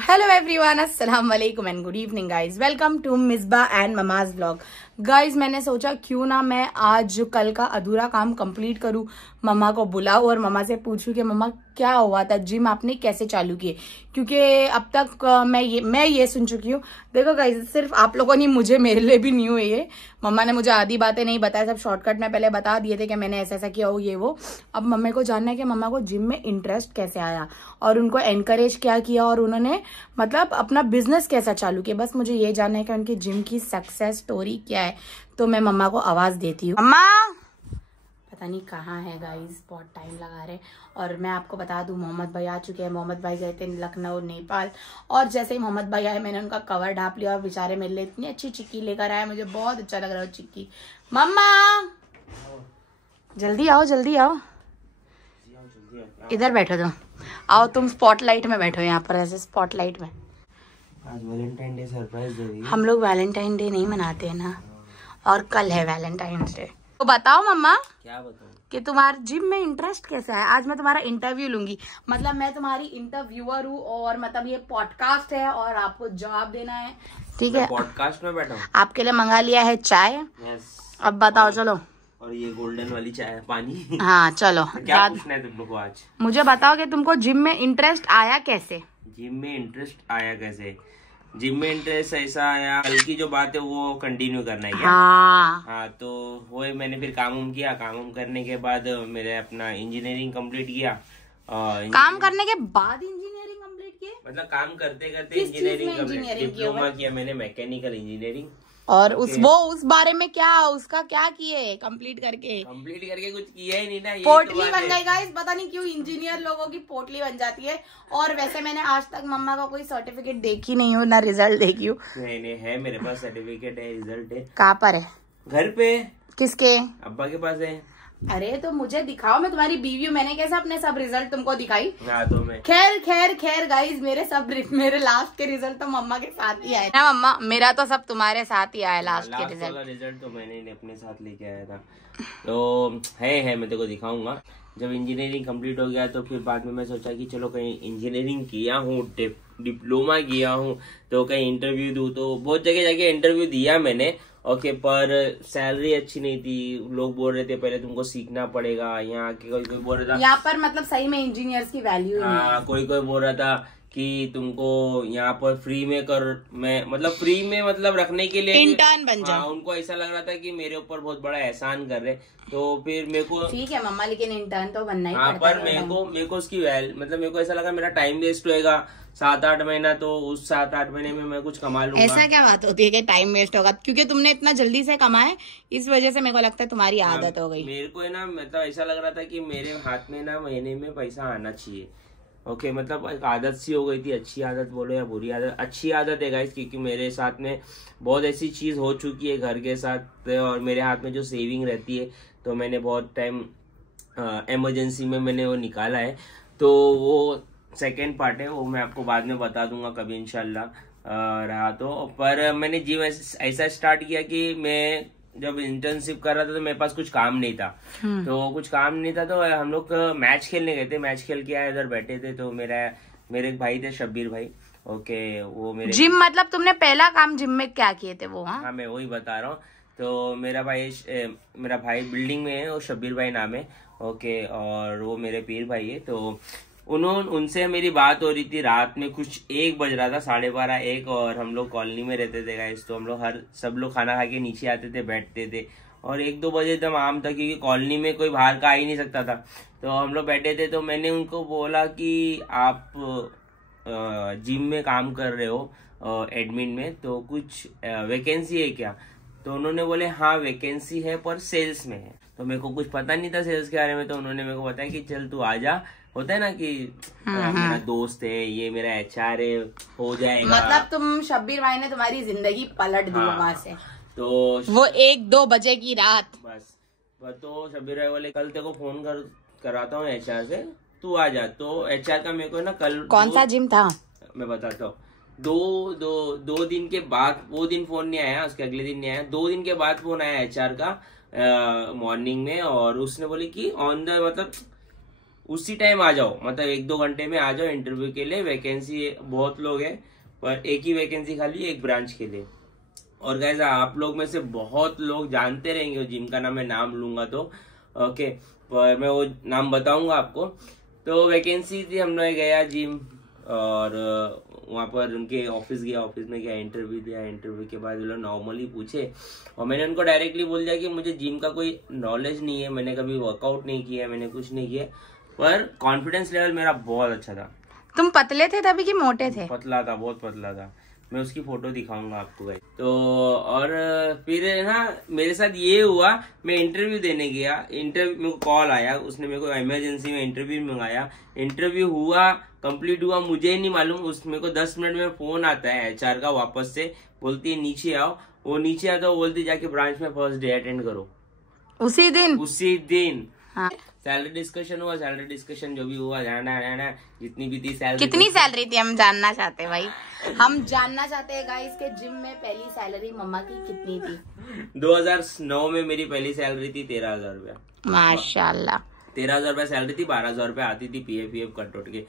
Hello everyone, अस्सलाम वालेकुम and good evening guys. Welcome to Misba and mama's vlog. Guys मैंने सोचा क्यों ना मैं आज कल का अधूरा काम कंप्लीट करूं, मम्मा को बुलाऊं और मम्मा से पूछूं कि मम्मा क्या हुआ था, जिम आपने कैसे चालू किए। क्योंकि अब तक मैं ये सुन चुकी हूँ। देखो गाइज, सिर्फ आप लोगों ने मुझे, मेरे लिए भी न्यू है ये। मम्मा ने मुझे आधी बातें नहीं बताया, सब शॉर्टकट में पहले बता दिए थे कि मैंने ऐसा ऐसा किया हो ये वो। अब मम्मी को जानना है कि मम्मा को जिम में इंटरेस्ट कैसे आया और उनको एनकरेज क्या किया और उन्होंने मतलब अपना बिजनेस कैसा चालू किया। बस मुझे ये जानना है कि उनकी जिम की सक्सेस स्टोरी क्या है। तो मैं मम्मा को आवाज देती हूँ। मम्मा पता नहीं कहाँ है गाइस, बहुत टाइम लगा रहे। और मैं आपको बता दूं, मोहम्मद भाई आ चुके हैं। मोहम्मद भाई गए थे लखनऊ नेपाल, और जैसे ही मोहम्मद भाई आए मैंने उनका कवर ढाप लिया और बेचारे मेरे लिए इतनी अच्छी चिक्की लेकर आए, मुझे बहुत अच्छा लग रहा है चिक्की। मम्मा जल्दी आओ, जल्दी आओ, इधर बैठो तुम। आओ तुम स्पॉटलाइट में बैठो, यहाँ पर ऐसे स्पॉटलाइट में। आज वैलेंटाइन डे सरप्राइज दे रही है। हम लोग वैलेंटाइन डे नहीं मनाते हैं ना, और कल है वैलेंटाइंस डे। तो बताओ मम्मा, क्या बताऊं कि तुम्हारे जिम में इंटरेस्ट कैसे है। आज मैं तुम्हारा इंटरव्यू लूंगी, मतलब मैं तुम्हारी इंटरव्यूअर हूँ और मतलब ये पॉडकास्ट है और आपको जवाब देना है, ठीक है। पॉडकास्ट में बैठा हूँ। आपके लिए मंगा लिया है चाय। अब बताओ चलो। और ये गोल्डन वाली चाय है, पानी। हाँ चलो। तो क्या पूछना है तुम लोग को आज? मुझे बताओ कि तुमको जिम में इंटरेस्ट आया कैसे। जिम में इंटरेस्ट आया कैसे? जिम में इंटरेस्ट ऐसा आया, कल की जो बात है वो कंटिन्यू करना है क्या? हाँ, तो वो मैंने फिर काम किया। काम करने के बाद मैंने अपना इंजीनियरिंग कंप्लीट किया। काम करने के बाद इंजीनियरिंग कंप्लीट किए, मतलब काम करते करते इंजीनियरिंग डिप्लोमा किया मैंने, मैकेनिकल इंजीनियरिंग। और उस बारे में क्या, उसका क्या किए कंप्लीट करके कुछ किया ही नहीं ना। पोटली बन गई गाइस, पता नहीं क्यों इंजीनियर लोगों की पोटली बन जाती है। और वैसे मैंने आज तक मम्मा का कोई सर्टिफिकेट देखी नहीं हूँ, ना रिजल्ट देखी हूँ। नहीं है, मेरे पास सर्टिफिकेट है, रिजल्ट है। कहाँ पर है? घर पे। किसके? अब्बा के पास है। अरे तो मुझे दिखाओ, मैं तुम्हारी बीवी हूँ, मैंने कैसे अपने सब रिजल्ट तुमको दिखाई। तो मैं खैर गाइस, मेरे लास्ट के रिजल्ट तो मम्मा के साथ ही आए ना। मम्मा मेरा तो सब तुम्हारे साथ ही आया लास्ट के रिजल्ट तो मैंने अपने साथ लेके आया था। तो है मैं तेरे को दिखाऊंगा। जब इंजीनियरिंग कंप्लीट हो गया तो फिर बाद में मैं सोचा कि चलो कहीं इंजीनियरिंग किया हूँ, डिप्लोमा किया हूँ, तो कहीं इंटरव्यू दूँ। तो बहुत जगह जाके इंटरव्यू दिया मैंने, ओके, पर सैलरी अच्छी नहीं थी। लोग बोल रहे थे पहले तुमको सीखना पड़ेगा। यहाँ के कोई बोल रहा था यहाँ पर मतलब सही में इंजीनियर्स की वैल्यू नहीं है। कोई बोल रहा था कि तुमको यहाँ पर फ्री में फ्री में रखने के लिए इंटर्न बन जाओ। उनको ऐसा लग रहा था कि मेरे ऊपर बहुत बड़ा एहसान कर रहे। तो फिर मेरे को ठीक है मम्मा, लेकिन इंटर्न तो बनना ही पड़ता पर मेरे को उसकी मेरे को ऐसा लगा मेरा टाइम वेस्ट होएगा 7-8 महीना, तो उस 7-8 महीने में मैं कुछ कमा लूंगा। ऐसा क्या बात होती है कि टाइम वेस्ट होगा? क्योंकि तुमने इतना जल्दी से कमाए, इस वजह से मेरे को लगता है तुम्हारी आदत हो गई। मेरे को है ना, मतलब ऐसा लग रहा था कि मेरे हाथ में ना महीने में पैसा आना चाहिए। ओके, मतलब एक आदत सी हो गई थी। अच्छी आदत बोलो या बुरी आदत, अच्छी आदत है गाइस, क्योंकि मेरे साथ में बहुत ऐसी चीज हो चुकी है घर के साथ, और मेरे हाथ में जो सेविंग रहती है तो मैंने बहुत टाइम इमरजेंसी में मैंने वो निकाला है। तो वो सेकेंड पार्ट है, वो मैं आपको बाद में बता दूंगा कभी इंशाल्लाह रहा तो। पर मैंने जिम ऐसा स्टार्ट किया कि मैं जब इंटर्नशिप कर रहा था तो मेरे पास कुछ काम नहीं था। तो कुछ काम नहीं था तो हम लोग मैच खेलने गए थे। मैच खेल के आए, इधर बैठे थे, तो मेरे एक भाई थे, शब्बीर भाई। ओके, वो मेरे जिम मतलब तुमने पहला काम जिम में क्या किए थे वो? हाँ, मैं वही बता रहा हूँ। तो मेरा भाई बिल्डिंग में है, वो शब्बीर भाई नाम है। ओके, और वो मेरे पीर भाई है। तो उनसे मेरी बात हो रही थी रात में, कुछ 1 बज रहा था, 12:30-1, और हम लोग कॉलोनी में रहते थे गाइस। तो हम लोग सब लोग खाना खा के नीचे आते थे, बैठते थे, और 1-2 बजे एकदम आम था, क्योंकि कॉलोनी में कोई बाहर का आ ही नहीं सकता था। तो हम लोग बैठे थे, तो मैंने उनको बोला कि आप जिम में काम कर रहे हो एडमिन में, तो कुछ वैकेंसी है क्या? तो उन्होंने बोले हाँ वैकेंसी है, पर सेल्स में है। तो मेरे को कुछ पता नहीं था सेल्स के बारे में। तो उन्होंने मेरे को बताया कि चल तू आ जा, होता है ना कि मेरा दोस्त है, ये मेरा HR है, हो जाएगा। मतलब तुम शब्बीर भाई ने तुम्हारी जिंदगी पलट दी वहां से। तो वो 1-2 बजे की रात बस। तो शब्बीर भाई बोले कल तेरे को फोन कराता हूँ HR से, तू आ जा। तो HR का मेरे को ना कल कौन सा जिम था मैं बताता हूँ। दो दिन के बाद, वो दिन फोन नहीं आया, उसके अगले दिन नहीं आया, 2 दिन के बाद फोन आया HR का मॉर्निंग में। और उसने बोले कि ऑन द उसी टाइम आ जाओ, मतलब 1-2 घंटे में आ जाओ इंटरव्यू के लिए। वैकेंसी बहुत लोग है, पर एक ही वैकेंसी खाली एक ब्रांच के लिए। और गाइस आप लोग में से बहुत लोग जानते रहेंगे जिम का नाम, मैं नाम लूंगा तो ओके, पर मैं वो नाम बताऊंगा आपको। तो वैकेंसी थी, हम लोग गया जिम और वहाँ पर उनके ऑफिस गया, ऑफिस में गया, इंटरव्यू दिया। इंटरव्यू के बाद वो लोग नॉर्मली पूछे और मैंने उनको डायरेक्टली बोल दिया कि मुझे जिम का कोई नॉलेज नहीं है, मैंने कभी वर्कआउट नहीं किया, मैंने कुछ नहीं किया, पर कॉन्फिडेंस लेवल मेरा बहुत अच्छा था। तुम पतले थे तभी कि मोटे थे? पतला था, बहुत पतला था, मैं उसकी फोटो दिखाऊंगा आपको भाई। तो और फिर ना मेरे साथ ये हुआ, मैं इंटरव्यू देने गया, इंटरव्यू मेरे को कॉल आया, उसने मेरे को इमरजेंसी में इंटरव्यू मंगाया। इंटरव्यू हुआ, कंप्लीट हुआ, मुझे ही नहीं मालूम, उस मेरे को 10 मिनट में फोन आता है HR का वापस से, बोलती है नीचे आओ। वो नीचे आता है, बोलती जाके ब्रांच में फर्स्ट डे अटेंड करो। उसी दिन हाँ। सैलरी डिस्कशन हुआ, सैलरी डिस्कशन जो भी हुआ, जाना जितनी भी थी सैलरी। कितनी सैलरी थी हम जानना चाहते हैं भाई, हम जानना चाहते हैं गाइस के जिम में पहली सैलरी मम्मा की कितनी थी? 2009 में मेरी पहली सैलरी थी 13,000 रुपया। माशाल्लाह 13,000 रुपया सैलरी थी, 12,000 रुपया आती थी PF कट के।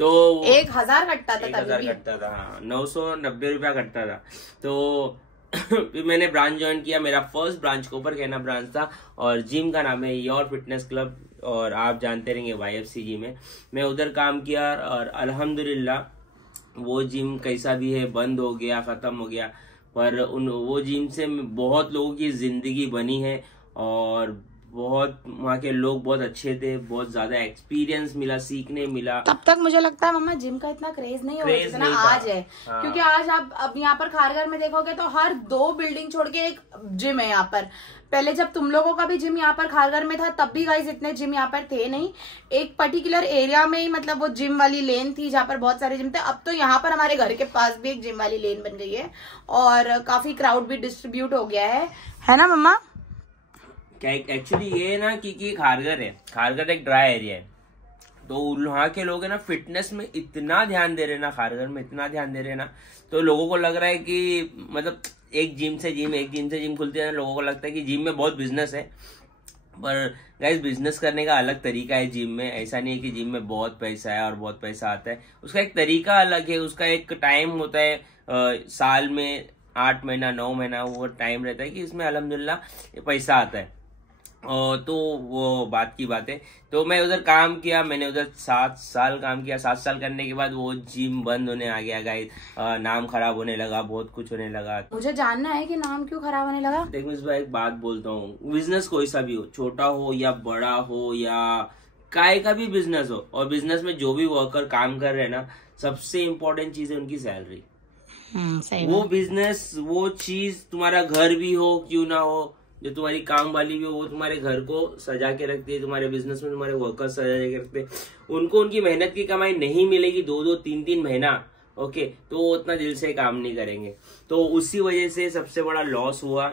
तो 1,000 कटता था, 1,000 कटता था, हाँ 990 रुपया कटता था। तो फिर मैंने ब्रांच ज्वाइन किया, मेरा फर्स्ट ब्रांच कोपर कहना ब्रांच था और जिम का नाम है योर फिटनेस क्लब, और आप जानते रहेंगे YFC जिम है। मैं उधर काम किया और अल्हम्दुलिल्लाह वो जिम कैसा भी है बंद हो गया, खत्म हो गया, पर वो जिम से बहुत लोगों की जिंदगी बनी है और बहुत वहाँ के लोग बहुत अच्छे थे, बहुत ज्यादा एक्सपीरियंस मिला, सीखने मिला। तब तक मुझे लगता है मम्मा जिम का इतना क्रेज नहीं होगा जितना आज है। हाँ। क्योंकि आज आप अब यहाँ पर खारघर में देखोगे तो हर 2 बिल्डिंग छोड़ के एक जिम है यहाँ पर। पहले जब तुम लोगों का भी जिम यहाँ पर खारघर में था तब भी गाइस इतने जिम यहाँ पर थे नहीं, एक पर्टिकुलर एरिया में ही मतलब वो जिम वाली लेन थी जहाँ पर बहुत सारे जिम थे। अब तो यहाँ पर हमारे घर के पास भी एक जिम वाली लेन बन गई है और काफी क्राउड भी डिस्ट्रीब्यूट हो गया है ना मम्मा? क्या एक्चुअली ये ना कि खारघर एक ड्राई एरिया है, तो वहाँ के लोग है ना फिटनेस में इतना ध्यान दे रहे ना, खारघर में इतना ध्यान दे रहे ना, तो लोगों को लग रहा है कि मतलब एक जिम से जिम खुलती है ना, लोगों को लगता है कि जिम में बहुत बिजनेस है। पर गाइस बिजनेस करने का अलग तरीका है जिम में, ऐसा नहीं है कि जिम में बहुत पैसा है और बहुत पैसा आता है, उसका एक तरीका अलग है, उसका एक टाइम होता है, साल में 8 महीना 9 महीना वो टाइम रहता है कि इसमें अल्हम्दुलिल्लाह पैसा आता है। तो वो बात की बात है। तो मैं उधर काम किया, मैंने उधर 7 साल काम किया। 7 साल करने के बाद वो जिम बंद होने आ गया गाइस, नाम खराब होने लगा, बहुत कुछ होने लगा। मुझे जानना है कि नाम क्यों खराब होने लगा। देखो इस बार एक बात बोलता हूँ, बिजनेस कोई सा भी हो, छोटा हो या बड़ा हो या काय का भी बिजनेस हो, और बिजनेस में जो भी वर्कर काम कर रहे हैं ना, सबसे इम्पोर्टेंट चीज है उनकी सैलरी। वो बिजनेस, वो चीज तुम्हारा घर भी हो क्यों ना हो, जो तुम्हारी काम वाली भी हो, वो तुम्हारे घर को सजा के रखती है, तुम्हारे बिजनेस में तुम्हारे वर्कर्स सजा के रखते हैं, उनको उनकी मेहनत की कमाई नहीं मिलेगी 2-2 3-3 महीना, ओके, तो वो उतना दिल से काम नहीं करेंगे। तो उसी वजह से सबसे बड़ा लॉस हुआ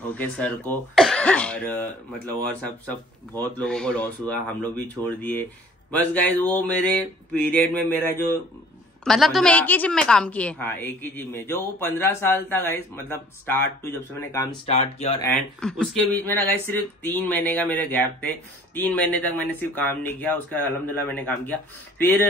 ओके सर को, और मतलब और सब बहुत लोगों को लॉस हुआ, हम लोग भी छोड़ दिए। बस गाइज वो मेरे पीरियड में मेरा जो मतलब तुम एक ही जिम में काम किए? हाँ एक ही जिम में, जो 15 साल था गाइस, मतलब स्टार्ट टू जब से मैंने काम स्टार्ट किया और एंड उसके बीच में ना गाइस सिर्फ 3 महीने का मेरे गैप थे। 3 महीने तक मैंने सिर्फ काम नहीं किया, उसका अल्हम्दुलिल्लाह मैंने काम किया। फिर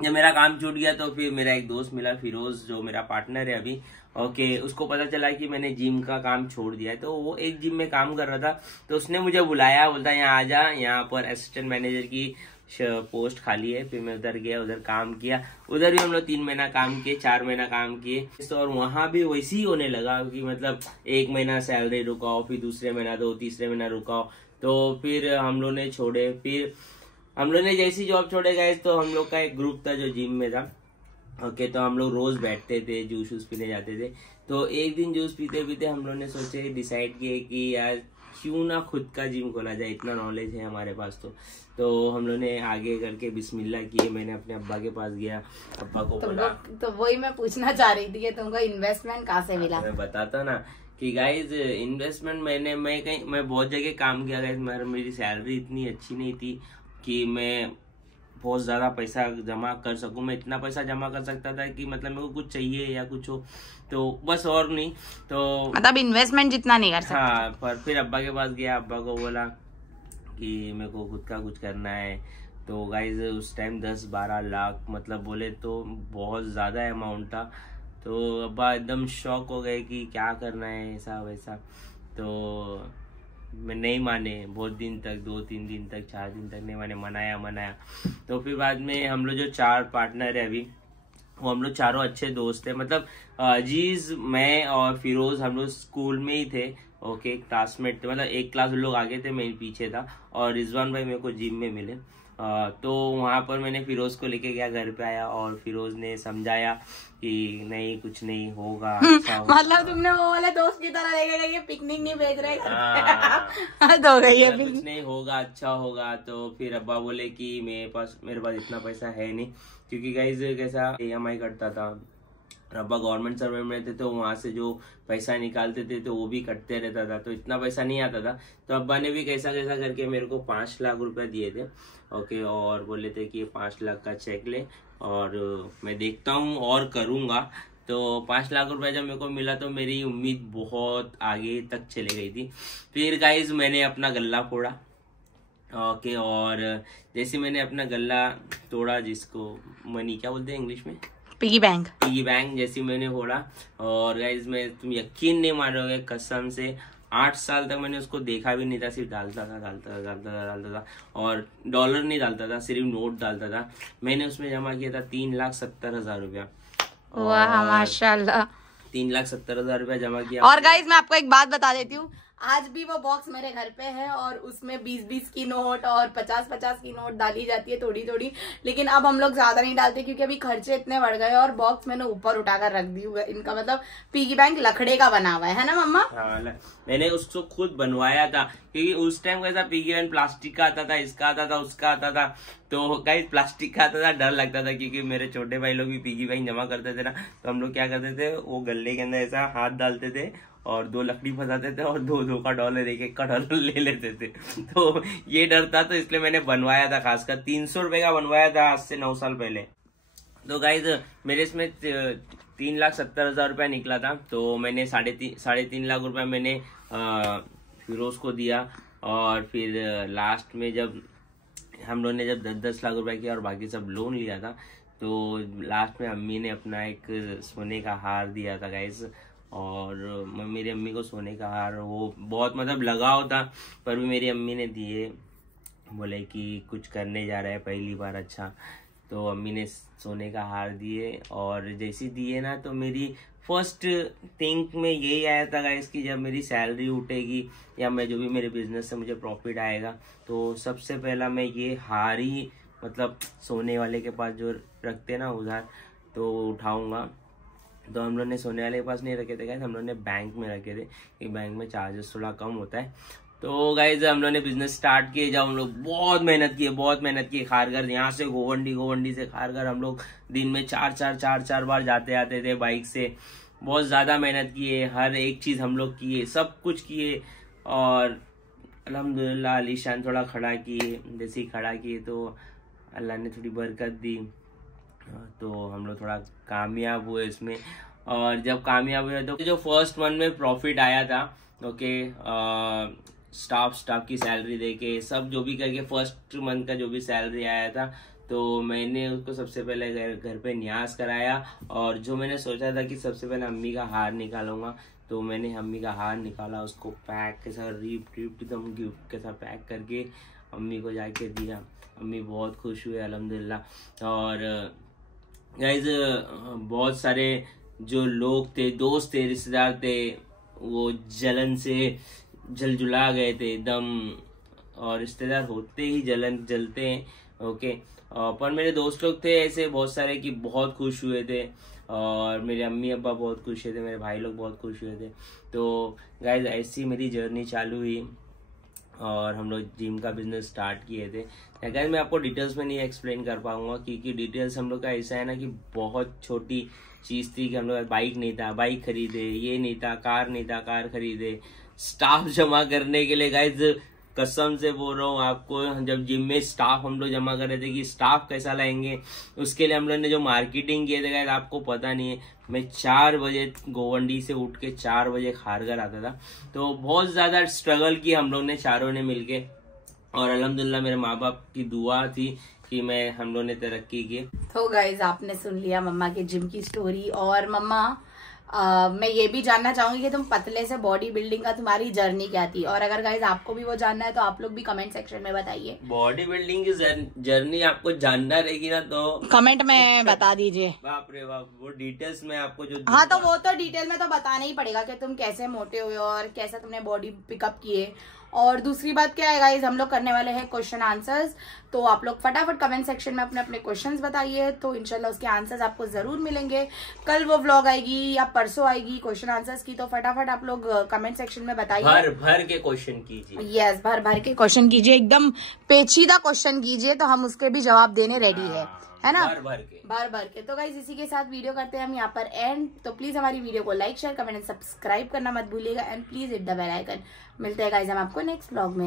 जब मेरा काम छूट गया तो फिर मेरा एक दोस्त मिला, फिरोज, जो मेरा पार्टनर है अभी, ओके, उसको पता चला कि मैंने जिम का काम छोड़ दिया है, तो वो एक जिम में काम कर रहा था, तो उसने मुझे बुलाया, बोलता यहाँ आ जा, यहाँ पर असिस्टेंट मैनेजर की पोस्ट खाली है। फिर मैं उधर गया, उधर काम किया, उधर भी हम लोग 3 महीना काम किए, 4 महीना काम किए, और वहां भी वैसे ही होने लगा कि मतलब 1 महीना सैलरी रुकाओ, फिर दूसरे महीना दो, तीसरे महीना रुकाओ, तो फिर हम लोग ने छोड़े। फिर हम लोग ने जैसी जॉब छोड़े गए तो हम लोग का एक ग्रुप था जो जिम में था, ओके, तो हम लोग रोज बैठते थे, जूस पीने जाते थे। तो एक दिन जूस पीते पीते हम लोग ने सोचे, डिसाइड किए कि यार क्यों ना खुद का जिम खोला जाए, इतना नॉलेज है हमारे पास। तो हम लोग ने आगे करके बिस्मिल्लाह किए, मैंने अपने अब्बा के पास गया, अब्बा को बोला, तो वही मैं पूछना चाह रही थी कि तुमको इन्वेस्टमेंट कहाँ से मिला। मैं बताता ना कि गाइज इन्वेस्टमेंट मैं बहुत जगह काम किया गाइज, मेरी सैलरी इतनी अच्छी नहीं थी कि मैं बहुत ज्यादा पैसा जमा कर सकूं। मैं इतना पैसा जमा कर सकता था कि मतलब मेरे को कुछ चाहिए या कुछ हो तो बस, और नहीं तो मतलब इन्वेस्टमेंट जितना नहीं कर सकता। हाँ, पर फिर अब्बा के पास गया, अब्बा को बोला कि मेरे को खुद का कुछ करना है। तो गाइज उस टाइम 10-12 लाख मतलब बोले तो बहुत ज़्यादा अमाउंट था। तो अब्बा एकदम शॉक हो गए कि क्या करना है ऐसा वैसा। तो मैं नहीं माने बहुत दिन तक, 2-3 दिन तक, 4 दिन तक नहीं माने, मनाया। तो फिर बाद में हम लोग जो 4 पार्टनर है अभी, वो हम लोग चारों अच्छे दोस्त है। मतलब अजीज, मैं और फिरोज हम लोग स्कूल में ही थे। ओके, क्लासमेट थे, मतलब एक क्लास लोग आगे थे, मैं पीछे था। और रिजवान भाई मेरे को जिम में मिले। तो वहाँ पर मैंने फिरोज को लेके गया, घर पे आया और फिरोज ने समझाया कि नहीं कुछ नहीं होगा, अच्छा होगा। मतलब तुमने वो वाले दोस्त की तरह लेके गए, पिकनिक नहीं भेज रहे तो गई है कुछ नहीं होगा, अच्छा होगा। तो फिर अब्बा बोले कि मेरे पास इतना पैसा है नहीं, क्योंकि गाइज कैसा EMI कटता था। अब्बा गवर्नमेंट सर्वे में थे, तो वहां से जो पैसा निकालते थे तो वो भी कटते रहता था, तो इतना पैसा नहीं आता था। तो अब्बा ने भी कैसा कैसा करके मेरे को 5 लाख रुपए दिए थे। ओके, और बोले थे कि 5 लाख का चेक ले और मैं देखता हूँ और करूँगा। तो 5 लाख रुपए जब मेरे को मिला तो मेरी उम्मीद बहुत आगे तक चली गई थी। फिर गाइज मैंने अपना गल्ला फोड़ा। ओके, और जैसे मैंने अपना गल्ला तोड़ा, जिसको मनी क्या बोलते हैं इंग्लिश में, पिगी बैंक जैसी मैंने फोड़ा। और गाइज मैं, तुम यकीन नहीं मारोगे, कसम से 8 साल तक मैंने उसको देखा भी नहीं था, सिर्फ डालता था और डॉलर नहीं डालता था, सिर्फ नोट डालता था। मैंने उसमें जमा किया था 3,70,000 रुपया। वाह माशाल्लाह, 3,70,000 रुपया जमा किया। और गाइज मैं आपको एक बात बता देती हूँ, आज भी वो बॉक्स मेरे घर पे है और उसमें 20-20 की नोट और 50-50 की नोट डाली जाती है थोड़ी थोड़ी। लेकिन अब हम लोग ज्यादा नहीं डालते क्योंकि अभी खर्चे इतने बढ़ गए और बॉक्स मैंने ऊपर उठाकर रख दी हुई है। इनका मतलब पिगी बैंक लकड़े का बना हुआ है ना मम्मा? हाँ, मैंने उसको खुद बनवाया था, क्योंकि उस टाइम कैसा पिगी बैंक प्लास्टिक का आता था, इसका आता था, उसका आता था। तो गाइस प्लास्टिक का आता था, डर लगता था, क्योंकि मेरे छोटे भाई लोग भी पिगी बैंक जमा करते थे ना। तो हम लोग क्या करते थे, वो गल्ले के अंदर ऐसा हाथ डालते थे और 2 लकड़ी फंसाते थे और 2 का डॉलर, एक का डॉलर ले लेते थे। तो ये डर था, तो इसलिए मैंने बनवाया था, खासकर 300 रुपए का बनवाया था आज से 9 साल पहले। तो गाइज मेरे इसमें 3,70,000 रुपया निकला था। तो मैंने 3.5 लाख रुपया मैंने फिरोज को दिया। और फिर लास्ट में जब हम लोगों ने जब 10-10 लाख रुपया किया और बाकी सब लोन लिया था, तो लास्ट में अम्मी ने अपना एक सोने का हार दिया था गाइज। और मेरी अम्मी को सोने का हार वो बहुत मतलब लगाव था, पर भी मेरी अम्मी ने दिए, बोले कि कुछ करने जा रहा है पहली बार, अच्छा। तो अम्मी ने सोने का हार दिए। और जैसे दिए ना, तो मेरी फर्स्ट थिंक में यही आया था गाइस कि जब मेरी सैलरी उठेगी या मैं जो भी मेरे बिजनेस से मुझे प्रॉफिट आएगा, तो सबसे पहला मैं ये हार ही, मतलब सोने वाले के पास जो रखते ना उधार, तो उठाऊंगा। तो हम लोग ने सोने वाले के पास नहीं रखे थे गाइस, हम लोग ने बैंक में रखे थे, कि बैंक में चार्जेस थोड़ा कम होता है। तो गाइज हम लोग ने बिजनेस स्टार्ट किए, जब हम लोग बहुत मेहनत किए खारघर, यहाँ से गोवंडी से खारघर हम लोग दिन में 4 बार जाते आते थे बाइक से। बहुत ज्यादा मेहनत किए, हर एक चीज हम लोग किए, सब कुछ किए। और अल्हम्दुलिल्लाह अलीशान थोड़ा खड़ा किए, जैसे ही खड़ा किए तो अल्लाह ने थोड़ी बरकत दी, तो हम लोग थोड़ा कामयाब हुए इसमें। और जब कामयाब हुए तो जो फर्स्ट मंथ में प्रॉफिट आया था, ओके, स्टाफ की सैलरी देके सब जो भी करके फर्स्ट मंथ का जो भी सैलरी आया था, तो मैंने उसको सबसे पहले घर पे न्याज कराया। और जो मैंने सोचा था कि सबसे पहले अम्मी का हार निकालूंगा, तो मैंने अम्मी का हार निकाला, उसको पैक के साथ एकदम गिफ्ट के साथ पैक करके अम्मी को जाके दिया। अम्मी बहुत खुश हुए अल्हम्दुलिल्लाह। और गाइज बहुत सारे जो लोग थे, दोस्त थे, रिश्तेदार थे, वो जलन से जलजुला गए थे एकदम। और रिश्तेदार होते ही जलते हैं, ओके। पर मेरे दोस्त लोग थे ऐसे बहुत सारे कि बहुत खुश हुए थे, और मेरे अम्मी अब्बा बहुत खुश हुए थे, मेरे भाई लोग बहुत खुश हुए थे। तो गाइज ऐसी मेरी जर्नी चालू हुई और हम लोग जिम का बिजनेस स्टार्ट किए थे। गाइज मैं आपको डिटेल्स में नहीं एक्सप्लेन कर पाऊंगा, क्योंकि डिटेल्स हम लोग का ऐसा है ना कि बहुत छोटी चीज थी, कि हम लोग बाइक नहीं था, बाइक खरीदे, ये नहीं था, कार नहीं था, कार खरीदे, स्टाफ जमा करने के लिए। गाइज कसम से बोल रहा हूँ आपको, जब जिम में स्टाफ हम लोग जमा कर रहे थे कि स्टाफ कैसा लाएंगे, उसके लिए हम लोग ने जो मार्केटिंग किए थे गाइज आपको पता नहीं है। मैं 4 बजे गोवंडी से उठ के 4 बजे खारघर आता था। तो बहुत ज्यादा स्ट्रगल की हम लोग ने चारों ने मिलके। और अल्हम्दुलिल्लाह मेरे माँ बाप की दुआ थी कि हम लोगों ने तरक्की की। तो गाइज आपने सुन लिया मम्मा के जिम की स्टोरी। और मम्मा मैं ये भी जानना चाहूंगी कि तुम पतले से बॉडी बिल्डिंग का तुम्हारी जर्नी क्या थी, और अगर गाइज आपको भी वो जानना है तो आप लोग भी कमेंट सेक्शन में बताइए। बॉडी बिल्डिंग की जर्नी आपको जानना रहेगी ना तो कमेंट में बता दीजिए। बाप रे बाप, वो डिटेल्स में आपको जो हाँ तो वो तो डिटेल में तो बताना ही पड़ेगा कि तुम कैसे मोटे हुए और कैसे तुमने बॉडी पिकअप किए। और दूसरी बात क्या है गाइज, हम लोग करने वाले हैं क्वेश्चन आंसर्स, तो आप लोग फटाफट कमेंट सेक्शन में अपने अपने क्वेश्चंस बताइए, तो इंशाल्लाह उसके आंसर्स आपको जरूर मिलेंगे। कल वो व्लॉग आएगी या परसों आएगी क्वेश्चन आंसर्स की, तो फटाफट आप लोग कमेंट सेक्शन में बताइए। भर भर के क्वेश्चन कीजिए। यस, भर भर के क्वेश्चन कीजिए, एकदम पेचीदा क्वेश्चन कीजिए, तो हम उसके भी जवाब देने रेडी है ना, भर भर के। तो गाइज इसी के साथ वीडियो करते हैं हम यहाँ पर एंड। तो प्लीज हमारी वीडियो को like share comment and subscribe करना मत भूलिएगा, and please hit the bell icon. मिलते हैं गाइज हम आपको नेक्स्ट व्लॉग में।